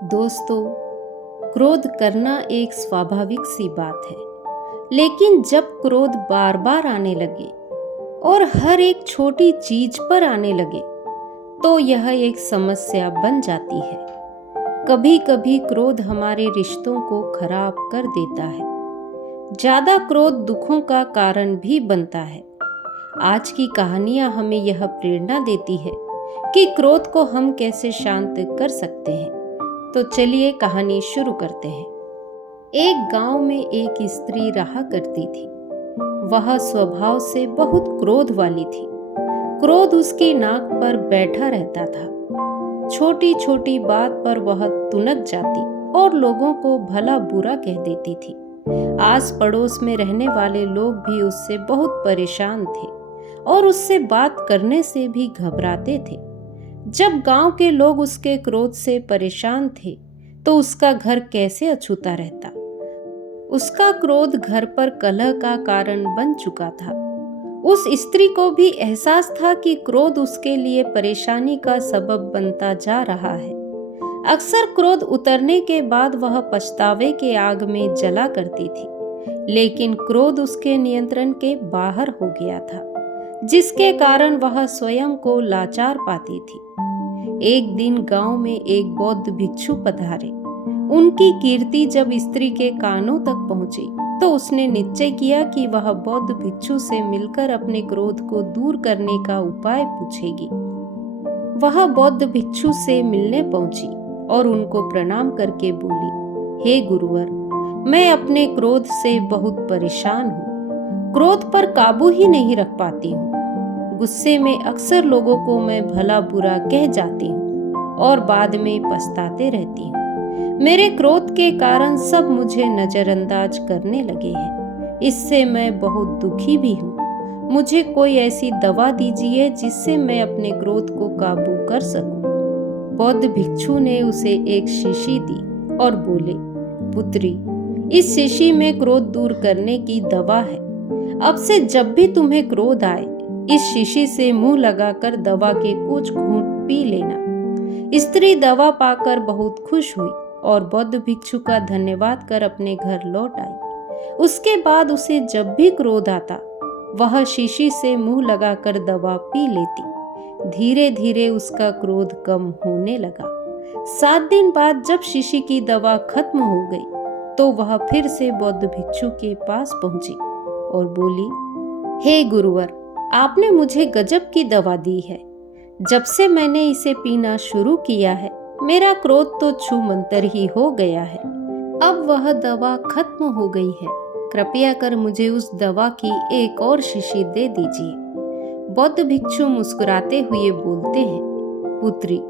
दोस्तों, क्रोध करना एक स्वाभाविक सी बात है, लेकिन जब क्रोध बार बार आने लगे और हर एक छोटी चीज पर आने लगे, तो यह एक समस्या बन जाती है। कभी कभी क्रोध हमारे रिश्तों को खराब कर देता है। ज्यादा क्रोध दुखों का कारण भी बनता है। आज की कहानियां हमें यह प्रेरणा देती है कि क्रोध को हम कैसे शांत कर सकते हैं। तो चलिए कहानी शुरू करते हैं। एक गांव में एक स्त्री रहा करती थी। वह स्वभाव से बहुत क्रोध वाली थी। क्रोध उसकी नाक पर बैठा रहता था। छोटी छोटी बात पर वह तुनक जाती और लोगों को भला बुरा कह देती थी। आस पड़ोस में रहने वाले लोग भी उससे बहुत परेशान थे और उससे बात करने से भी घबराते थे। जब गांव के लोग उसके क्रोध से परेशान थे, तो उसका घर कैसे अछूता रहता। उसका क्रोध घर पर कलह का कारण बन चुका था। उस स्त्री को भी एहसास था कि क्रोध उसके लिए परेशानी का सबब बनता जा रहा है। अक्सर क्रोध उतरने के बाद वह पछतावे के आग में जला करती थी, लेकिन क्रोध उसके नियंत्रण के बाहर हो गया था, जिसके कारण वह स्वयं को लाचार पाती थी। एक दिन गांव में एक बौद्ध भिक्षु पधारे। उनकी कीर्ति जब स्त्री के कानों तक पहुंची, तो उसने निश्चय किया कि वह बौद्ध भिक्षु से मिलकर अपने क्रोध को दूर करने का उपाय पूछेगी। वह बौद्ध भिक्षु से मिलने पहुंची और उनको प्रणाम करके बोली, हे गुरुवर, मैं अपने क्रोध से बहुत परेशान हूँ। क्रोध पर काबू ही नहीं रख पाती हूँ। गुस्से में अक्सर लोगों को मैं भला बुरा कह जाती हूँ और बाद में पछताते रहती हूँ। मेरे क्रोध के कारण सब मुझे नजरअंदाज करने लगे हैं। इससे मैं बहुत दुखी भी हूँ। मुझे कोई ऐसी दवा दीजिए जिससे मैं अपने क्रोध को काबू कर सकूं। बौद्ध भिक्षु ने उसे एक शीशी दी और बोले, पुत्री, इस शीशी में क्रोध दूर करने की दवा है। अब से जब भी तुम्हें क्रोध आए, इस शीशी से मुंह लगाकर दवा के कुछ घूंट पी लेना। स्त्री दवा पाकर बहुत खुश हुई और बौद्ध भिक्षु का धन्यवाद कर अपने घर लौट आई। उसके बाद उसे जब भी क्रोध आता, वह शीशी से मुंह लगाकर दवा पी लेती। धीरे धीरे उसका क्रोध कम होने लगा। 7 दिन बाद जब शीशी की दवा खत्म हो गई, तो वह फिर से बौद्ध भिक्षु के पास पहुंची और बोली, हे गुरुवर, आपने मुझे गजब की दवा दी है। जब से मैंने इसे पीना शुरू किया है, मेरा क्रोध तो छूमंतर ही हो गया है। अब वह दवा खत्म हो गई है। कृपया कर मुझे उस दवा की एक और शीशी दे दीजिए। बौद्ध भिक्षु मुस्कुराते हुए बोलते हैं, पुत्री,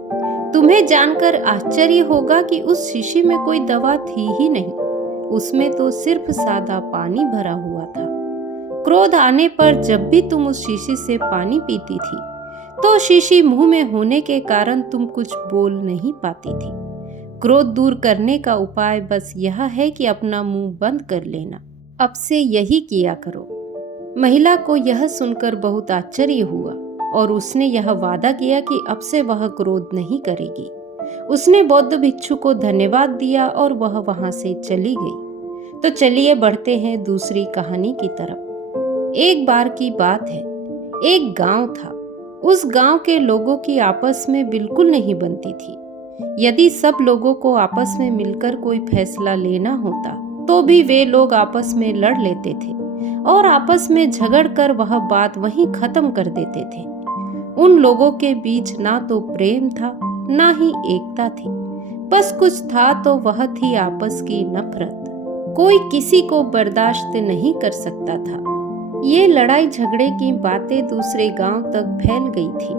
तुम्हें जानकर आश्चर्य होगा कि उस शीशी में कोई दवा थी ही नहीं। उसमें तो सिर्फ सादा पानी भरा हुआ था। क्रोध आने पर जब भी तुम उस शीशी से पानी पीती थी, तो शीशी मुंह में होने के कारण तुम कुछ बोल नहीं पाती थी। क्रोध दूर करने का उपाय बस यह है कि अपना मुंह बंद कर लेना। अब से यही किया करो। महिला को यह सुनकर बहुत आश्चर्य हुआ और उसने यह वादा किया कि अब से वह क्रोध नहीं करेगी। उसने बौद्ध भिक्षु को धन्यवाद दिया और वह वहां से चली गई। तो चलिए बढ़ते हैं दूसरी कहानी की तरफ। एक बार की बात है, एक गांव था। उस गांव के लोगों की आपस में बिल्कुल नहीं बनती थी। यदि सब लोगों को आपस में मिलकर कोई फैसला लेना होता, तो भी वे लोग आपस में लड़ लेते थे और आपस में झगड़कर वह बात वहीं खत्म कर देते थे। उन लोगों के बीच ना तो प्रेम था, ना ही एकता थी। बस कुछ था तो वह थी आपस की नफरत। कोई किसी को बर्दाश्त नहीं कर सकता था। ये लड़ाई झगड़े की बातें दूसरे गांव तक फैल गई थी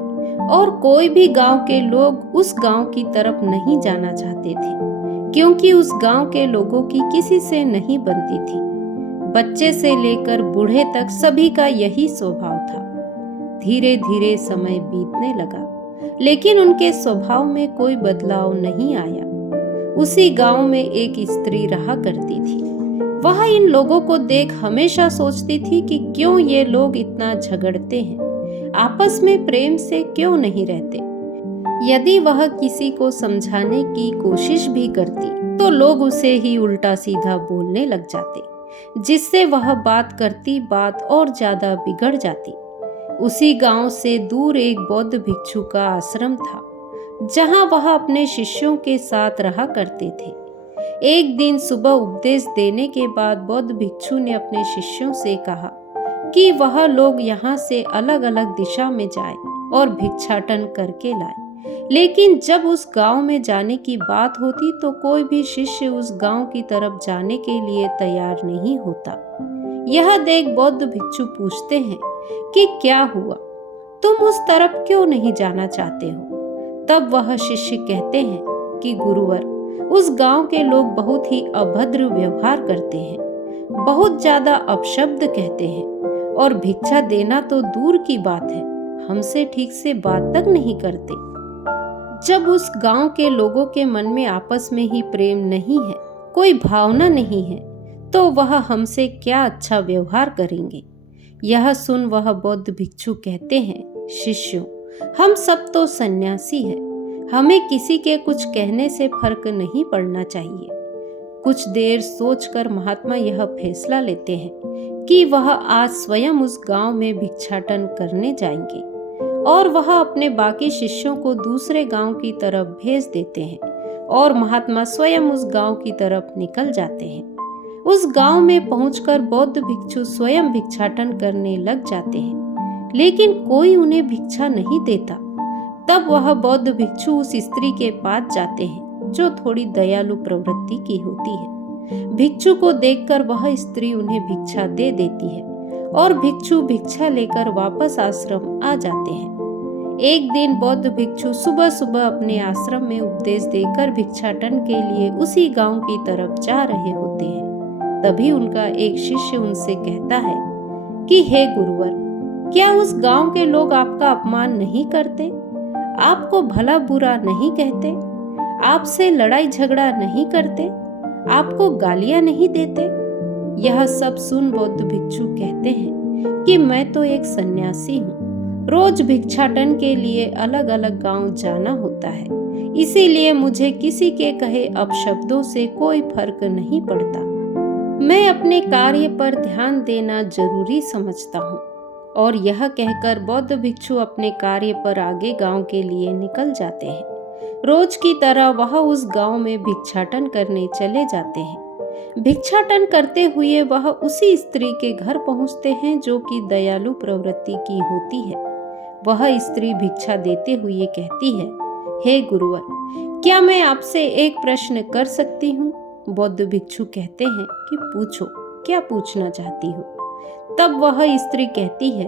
और कोई भी गांव के लोग उस गांव की तरफ नहीं जाना चाहते थे, क्योंकि उस गांव के लोगों की किसी से नहीं बनती थी। बच्चे से लेकर बूढ़े तक सभी का यही स्वभाव था। धीरे धीरे समय बीतने लगा, लेकिन उनके स्वभाव में कोई बदलाव नहीं आया। उसी गांव में एक स्त्री रहा करती थी। वह इन लोगों को देख हमेशा सोचती थी कि क्यों ये लोग इतना झगड़ते हैं, आपस में प्रेम से क्यों नहीं रहते। यदि वह किसी को समझाने की कोशिश भी करती तो लोग उसे ही उल्टा सीधा बोलने लग जाते, जिससे वह बात करती बात और ज्यादा बिगड़ जाती। उसी गांव से दूर एक बौद्ध भिक्षु का आश्रम था, जहां वह अपने शिष्यों के साथ रहा करते थे। एक दिन सुबह उपदेश देने के बाद बौद्ध भिक्षु ने अपने शिष्यों से कहा कि वह लोग यहाँ से अलग अलग दिशा में जाए और भिक्षाटन करके लाए। लेकिन जब उस गांव में जाने की बात होती तो कोई भी शिष्य उस गांव की तरफ जाने के लिए तैयार नहीं होता। यह देख बौद्ध भिक्षु पूछते हैं कि क्या हुआ, तुम उस तरफ क्यों नहीं जाना चाहते हो? तब वह शिष्य कहते हैं कि गुरुवर, उस गांव के लोग बहुत ही अभद्र व्यवहार करते हैं, बहुत ज्यादा अपशब्द कहते हैं और भिक्षा देना तो दूर की बात है, हमसे ठीक से बात तक नहीं करते। जब उस गांव के लोगों के मन में आपस में ही प्रेम नहीं है, कोई भावना नहीं है, तो वह हमसे क्या अच्छा व्यवहार करेंगे। यह सुन वह बौद्ध भिक्षु कहते हैं, शिष्यों, हम सब तो सन्यासी है, हमें किसी के कुछ कहने से फर्क नहीं पड़ना चाहिए। कुछ देर सोचकर महात्मा यह फैसला लेते हैं कि वह आज स्वयं उस गांव में भिक्षाटन करने जाएंगे और वह अपने बाकी शिष्यों को दूसरे गांव की तरफ भेज देते हैं और महात्मा स्वयं उस गांव की तरफ निकल जाते हैं। उस गांव में पहुंचकर बौद्ध भिक्षु स्वयं भिक्षाटन करने लग जाते हैं, लेकिन कोई उन्हें भिक्षा नहीं देता। तब वह बौद्ध भिक्षु उस स्त्री के पास जाते हैं जो थोड़ी दयालु प्रवृत्ति की होती है। भिक्षु को देखकर वह स्त्री उन्हें भिक्षा दे देती है और भिक्षु भिक्षा लेकर वापस आश्रम आ जाते हैं। एक दिन बौद्ध भिक्षु सुबह सुबह अपने आश्रम में उपदेश देकर भिक्षाटन के लिए उसी गांव की तरफ जा रहे होते हैं। तभी उनका एक शिष्य उनसे कहता है कि हे गुरुवर, क्या उस गांव के लोग आपका अपमान नहीं करते, आपको भला बुरा नहीं कहते, आपसे लड़ाई झगड़ा नहीं करते, आपको गालियां नहीं देते? यह सब सुन बौद्ध भिक्षु कहते हैं कि मैं तो एक सन्यासी हूँ, रोज भिक्षाटन के लिए अलग अलग गांव जाना होता है, इसीलिए मुझे किसी के कहे अपशब्दों से कोई फर्क नहीं पड़ता। मैं अपने कार्य पर ध्यान देना जरूरी समझता हूँ। और यह कहकर बौद्ध भिक्षु अपने कार्य पर आगे गांव के लिए निकल जाते हैं। रोज की तरह वह उस गांव में भिक्षाटन करने चले जाते हैं। भिक्षाटन करते हुए वह उसी स्त्री के घर पहुंचते हैं जो कि दयालु प्रवृत्ति की होती है। वह स्त्री भिक्षा देते हुए कहती है, हे गुरुवर, क्या मैं आपसे एक प्रश्न कर सकती हूँ? बौद्ध भिक्षु कहते हैं कि पूछो, क्या पूछना चाहती हो? तब वह स्त्री कहती है,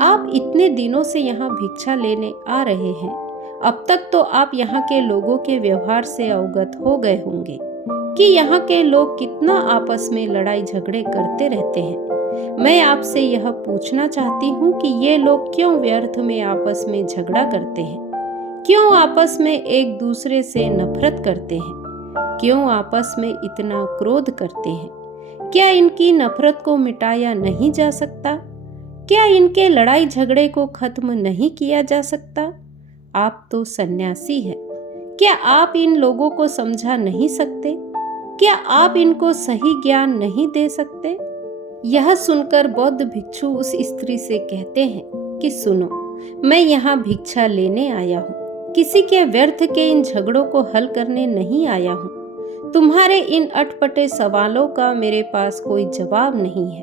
आप इतने दिनों से यहाँ भिक्षा लेने आ रहे हैं, अब तक तो आप यहाँ के लोगों के व्यवहार से अवगत हो गए होंगे कि यहाँ के लोग कितना आपस में लड़ाई झगड़े करते रहते हैं। मैं आपसे यह पूछना चाहती हूँ कि ये लोग क्यों व्यर्थ में आपस में झगड़ा करते हैं, क्यों आपस में एक दूसरे से नफरत करते हैं, क्यों आपस में इतना क्रोध करते हैं? क्या इनकी नफरत को मिटाया नहीं जा सकता? क्या इनके लड़ाई झगड़े को खत्म नहीं किया जा सकता? आप तो सन्यासी हैं, क्या आप इन लोगों को समझा नहीं सकते? क्या आप इनको सही ज्ञान नहीं दे सकते? यह सुनकर बौद्ध भिक्षु उस स्त्री से कहते हैं कि सुनो, मैं यहाँ भिक्षा लेने आया हूँ, किसी के व्यर्थ के इन झगड़ों को हल करने नहीं आया हूँ। तुम्हारे इन अटपटे सवालों का मेरे पास कोई जवाब नहीं है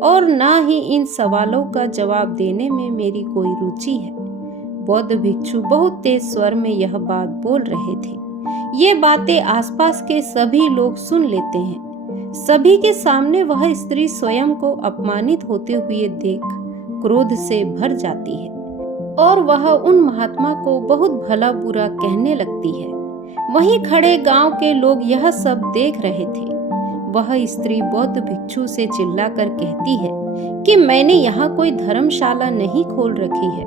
और ना ही इन सवालों का जवाब देने में मेरी कोई रुचि है। बौद्ध भिक्षु बहुत तेज स्वर में यह बात बोल रहे थे। ये बातें आसपास के सभी लोग सुन लेते हैं। सभी के सामने वह स्त्री स्वयं को अपमानित होते हुए देख क्रोध से भर जाती है और वह उन महात्मा को बहुत भला बुरा कहने लगती है। वहीं खड़े गांव के लोग यह सब देख रहे थे। वह स्त्री बौद्ध भिक्षु से चिल्लाकर कहती है कि मैंने यहाँ कोई धर्मशाला नहीं खोल रखी है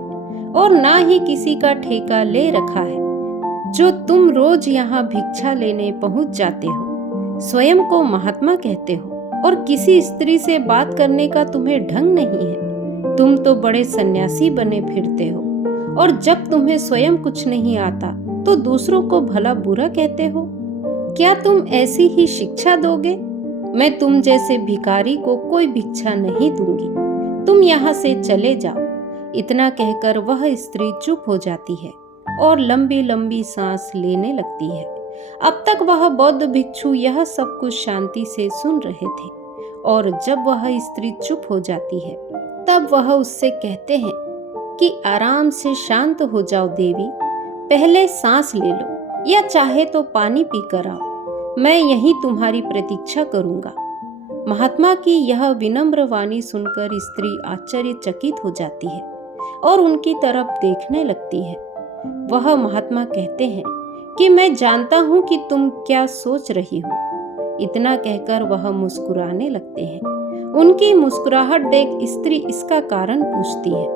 और ना ही किसी का ठेका ले रखा है जो तुम रोज यहाँ भिक्षा लेने पहुँच जाते हो, स्वयं को महात्मा कहते हो और किसी स्त्री से बात करने का तुम्हें ढंग नहीं है। तुम तो बड़े सन्यासी बने फिरते हो और जब तुम्हें स्वयं कुछ नहीं आता तो दूसरों को भला बुरा कहते हो। क्या तुम ऐसी ही शिक्षा दोगे? मैं तुम जैसे भिखारी को कोई भिक्षा नहीं दूंगी, तुम यहाँ से चले जाओ। इतना कहकर वह स्त्री चुप हो जाती है और लंबी लंबी सांस लेने लगती है। अब तक वह बौद्ध भिक्षु यह सब कुछ शांति से सुन रहे थे और जब वह स्त्री चुप हो जाती है तब वह उससे कहते हैं कि आराम से शांत हो जाओ देवी, पहले सांस ले लो या चाहे तो पानी पी कर आओ, मैं यहीं तुम्हारी प्रतीक्षा करूंगा। महात्मा की यह विनम्र वाणी सुनकर स्त्री आश्चर्यचकित हो जाती है और उनकी तरफ देखने लगती है। वह महात्मा कहते हैं कि मैं जानता हूं कि तुम क्या सोच रही हो। इतना कहकर वह मुस्कुराने लगते हैं। उनकी मुस्कुराहट देख स्त्री इसका कारण पूछती है।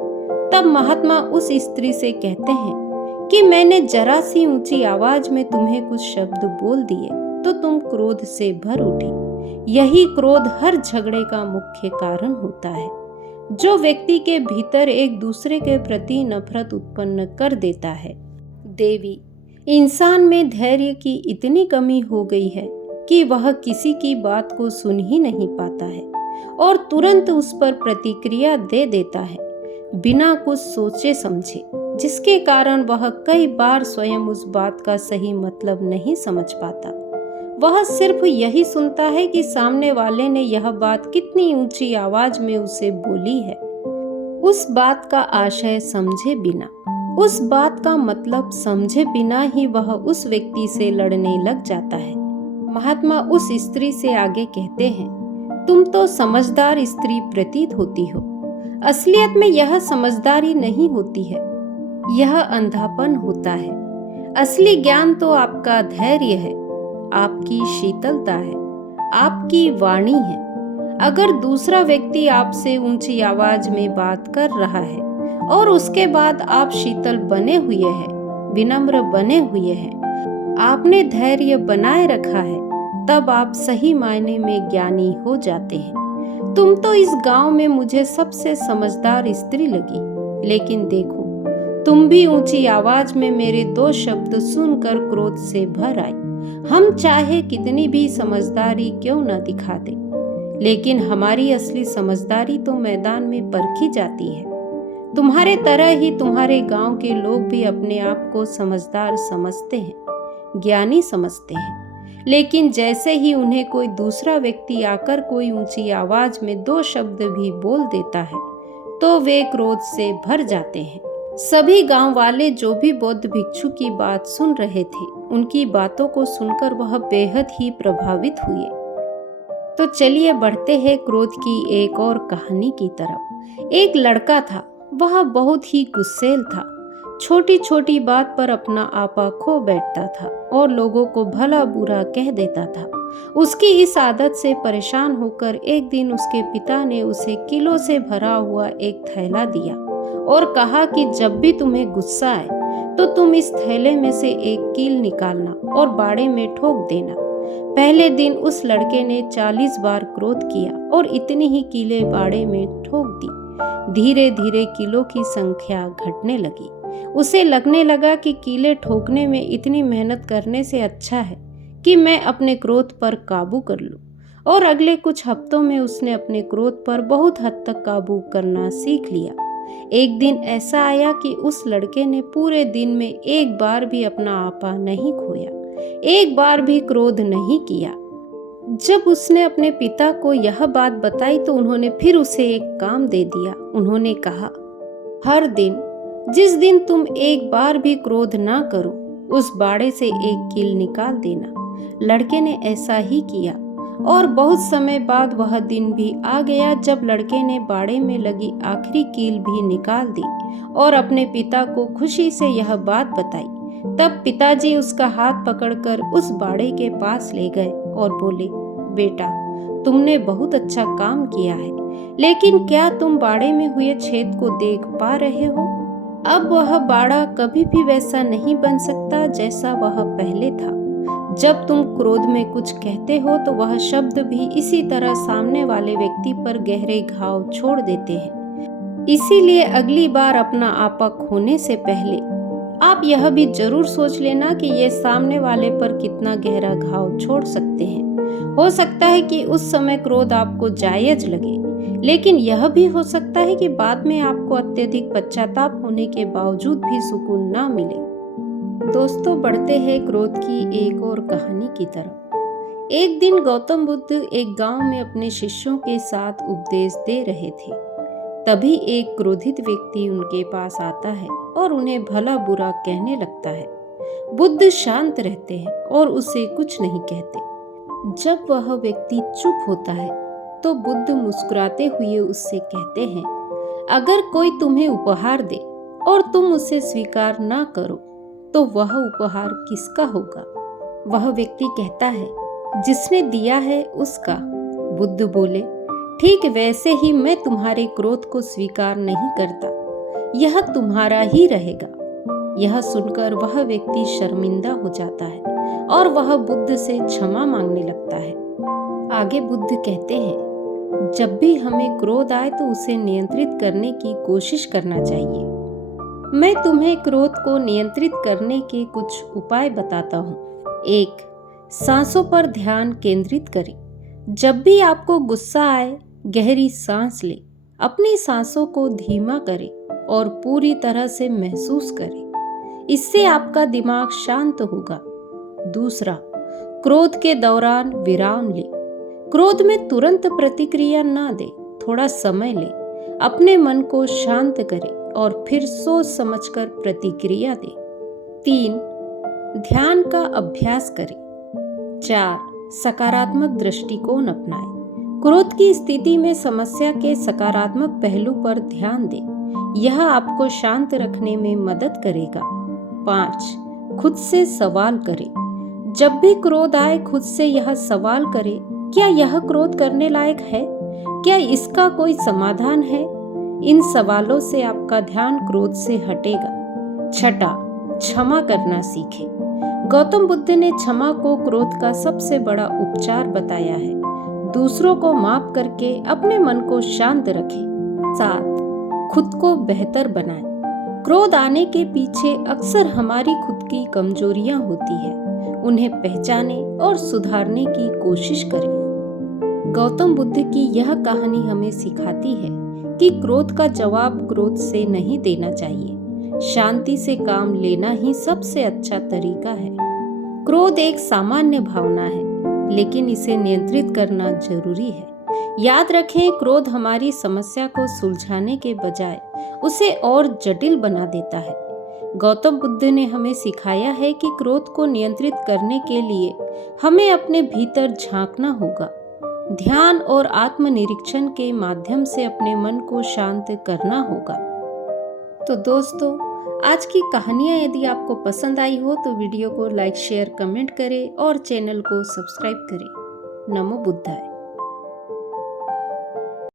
तब महात्मा उस स्त्री से कहते हैं कि मैंने जरा सी ऊंची आवाज में तुम्हें कुछ शब्द बोल दिए तो तुम क्रोध से भर उठी। यही क्रोध हर झगड़े का मुख्य कारण होता है, जो व्यक्ति के भीतर एक दूसरे के प्रति नफरत उत्पन्न कर देता है। देवी, इंसान में धैर्य की इतनी कमी हो गई है कि वह किसी की बात को सुन ही नहीं पाता है और तुरंत उस पर प्रतिक्रिया दे देता है बिना कुछ सोचे समझे, जिसके कारण वह कई बार स्वयं उस बात का सही मतलब नहीं समझ पाता। वह सिर्फ यही सुनता है कि सामने वाले ने यह बात कितनी ऊंची आवाज में उसे बोली है, उस बात का आशय समझे बिना, उस बात का मतलब समझे बिना ही वह उस व्यक्ति से लड़ने लग जाता है। महात्मा उस स्त्री से आगे कहते हैं, तुम तो समझदार स्त्री प्रतीत होती हो। असलियत में यह समझदारी नहीं होती है, यह अंधापन होता है। असली ज्ञान तो आपका धैर्य है, आपकी शीतलता है, आपकी वाणी है। अगर दूसरा व्यक्ति आपसे ऊंची आवाज में बात कर रहा है और उसके बाद आप शीतल बने हुए हैं, विनम्र बने हुए हैं, आपने धैर्य बनाए रखा है, तब आप सही मायने में ज्ञानी हो जाते हैं। तुम तो इस गांव में मुझे सबसे समझदार स्त्री लगी, लेकिन देखो, तुम भी ऊंची आवाज में मेरे दो शब्द सुनकर क्रोध से भर आई। हम चाहे कितनी भी समझदारी क्यों न दिखा दे, लेकिन हमारी असली समझदारी तो मैदान में परखी जाती है। तुम्हारे तरह ही तुम्हारे गांव के लोग भी अपने आप को समझदार समझते हैं, ज्ञानी समझते हैं, लेकिन जैसे ही उन्हें कोई दूसरा व्यक्ति आकर कोई ऊंची आवाज में दो शब्द भी बोल देता है तो वे क्रोध से भर जाते हैं। सभी गांव वाले जो भी बौद्ध भिक्षु की बात सुन रहे थे, उनकी बातों को सुनकर वह बेहद ही प्रभावित हुए। तो चलिए बढ़ते हैं क्रोध की एक और कहानी की तरफ। एक लड़का था, वह बहुत ही गुस्सैल था। छोटी छोटी बात पर अपना आपा खो बैठता था और लोगों को भला बुरा कह देता था। उसकी इस आदत से परेशान होकर एक दिन उसके पिता ने उसे किलो से भरा हुआ एक थैला दिया और कहा कि जब भी तुम्हें गुस्सा आए तो तुम इस थैले में से एक कील निकालना और बाड़े में ठोक देना। पहले दिन उस लड़के ने 40 बार क्रोध किया और इतनी ही कीलें बाड़े में ठोक दी। धीरे धीरे कीलों की संख्या घटने लगी। उसे लगने लगा कि कीले ठोकने में इतनी मेहनत करने से अच्छा है कि मैं अपने क्रोध पर काबू कर लूं। और अगले कुछ हफ्तों में उसने अपने क्रोध पर बहुत हद तक काबू करना सीख लिया। एक दिन ऐसा आया कि उस लड़के ने पूरे दिन में एक बार भी अपना आपा नहीं खोया, एक बार भी क्रोध नहीं किया। जब उसने अपने पिता को यह बात बताई तो उन्होंने फिर उसे एक काम दे दिया। उन्होंने कहा, हर दिन जिस दिन तुम एक बार भी क्रोध ना करो, उस बाड़े से एक कील निकाल देना। लड़के ने ऐसा ही किया और बहुत समय बाद वह दिन भी आ गया जब लड़के ने बाड़े में लगी आखिरी कील भी निकाल दी और अपने पिता को खुशी से यह बात बताई। तब पिताजी उसका हाथ पकड़कर उस बाड़े के पास ले गए और बोले, बेटा, तुमने बहुत अच्छा काम किया है, लेकिन क्या तुम बाड़े में हुए छेद को देख पा रहे हो? अब वह बाड़ा कभी भी वैसा नहीं बन सकता जैसा वह पहले था। जब तुम क्रोध में कुछ कहते हो तो वह शब्द भी इसी तरह सामने वाले व्यक्ति पर गहरे घाव छोड़ देते हैं। इसीलिए अगली बार अपना आपा खोने से पहले आप यह भी जरूर सोच लेना कि ये सामने वाले पर कितना गहरा घाव छोड़ सकते हैं। हो सकता है कि उस समय क्रोध आपको जायज लगे, लेकिन यह भी हो सकता है कि बाद में आपको अत्यधिक पश्चाताप होने के बावजूद भी सुकून ना मिले। दोस्तों, बढ़ते हैं क्रोध की एक और कहानी की तरफ। एक दिन गौतम बुद्ध एक गांव में अपने शिष्यों के साथ उपदेश दे रहे थे। तभी एक क्रोधित व्यक्ति उनके पास आता है और उन्हें भला बुरा कहने लगता है। बुद्ध शांत रहते हैं और उसे कुछ नहीं कहते। जब वह व्यक्ति चुप होता है तो बुद्ध मुस्कुराते हुए उससे कहते हैं, अगर कोई तुम्हें उपहार दे और तुम उसे स्वीकार ना करो तो वह उपहार किसका होगा? वह व्यक्ति कहता है, जिसने दिया है उसका। बुद्ध बोले, ठीक वैसे ही मैं तुम्हारे क्रोध को स्वीकार नहीं करता, यह तुम्हारा ही रहेगा। यह सुनकर वह व्यक्ति शर्मिंदा हो जाता है और वह बुद्ध से क्षमा मांगने लगता है। आगे बुद्ध कहते हैं, जब भी हमें क्रोध आए तो उसे नियंत्रित करने की कोशिश करना चाहिए। मैं तुम्हें क्रोध को नियंत्रित करने के कुछ उपाय बताता हूँ। 1. सांसों पर ध्यान केंद्रित करें। जब भी आपको गुस्सा आए, गहरी सांस लें। अपनी सांसों को धीमा करें और पूरी तरह से महसूस करें। इससे आपका दिमाग शांत होगा। 2. क्रोध के दौरान विराम लें। क्रोध में तुरंत प्रतिक्रिया ना दें, थोड़ा समय लें। अपने मन को शांत करें और फिर सोच समझकर प्रतिक्रिया दें। 3. ध्यान का अभ्यास करें। 4. सकारात्मक दृष्टिकोण अपनाएं। क्रोध की स्थिति में समस्या के सकारात्मक पहलू पर ध्यान दें। यह आपको शांत रखने में मदद करेगा। 5. खुद से सवाल करें। जब भी क्रोध आए, खुद से यह सवाल करें, क्या यह क्रोध करने लायक है? क्या इसका कोई समाधान है? इन सवालों से आपका ध्यान क्रोध से हटेगा। 6. क्षमा करना सीखें। गौतम बुद्ध ने क्षमा को क्रोध का सबसे बड़ा उपचार बताया है। दूसरों को माफ करके अपने मन को शांत रखें। 7. खुद को बेहतर बनाएं। क्रोध आने के पीछे अक्सर हमारी खुद की कमजोरियां होती है। उन्हें पहचानें और सुधारने की कोशिश करें। गौतम बुद्ध की यह कहानी हमें सिखाती है कि क्रोध का जवाब क्रोध से नहीं देना चाहिए। शांति से काम लेना ही सबसे अच्छा तरीका है। क्रोध एक सामान्य भावना है, लेकिन इसे नियंत्रित करना जरूरी है। याद रखें, क्रोध हमारी समस्या को सुलझाने के बजाय उसे और जटिल बना देता है। गौतम बुद्ध ने हमें सिखाया है कि क्रोध को नियंत्रित करने के लिए हमें अपने भीतर झांकना होगा। ध्यान और आत्मनिरीक्षण के माध्यम से अपने मन को शांत करना होगा। तो दोस्तों, आज की कहानियाँ यदि आपको पसंद आई हो तो वीडियो को लाइक, शेयर, कमेंट करें और चैनल को सब्सक्राइब करें। नमो बुद्धाय।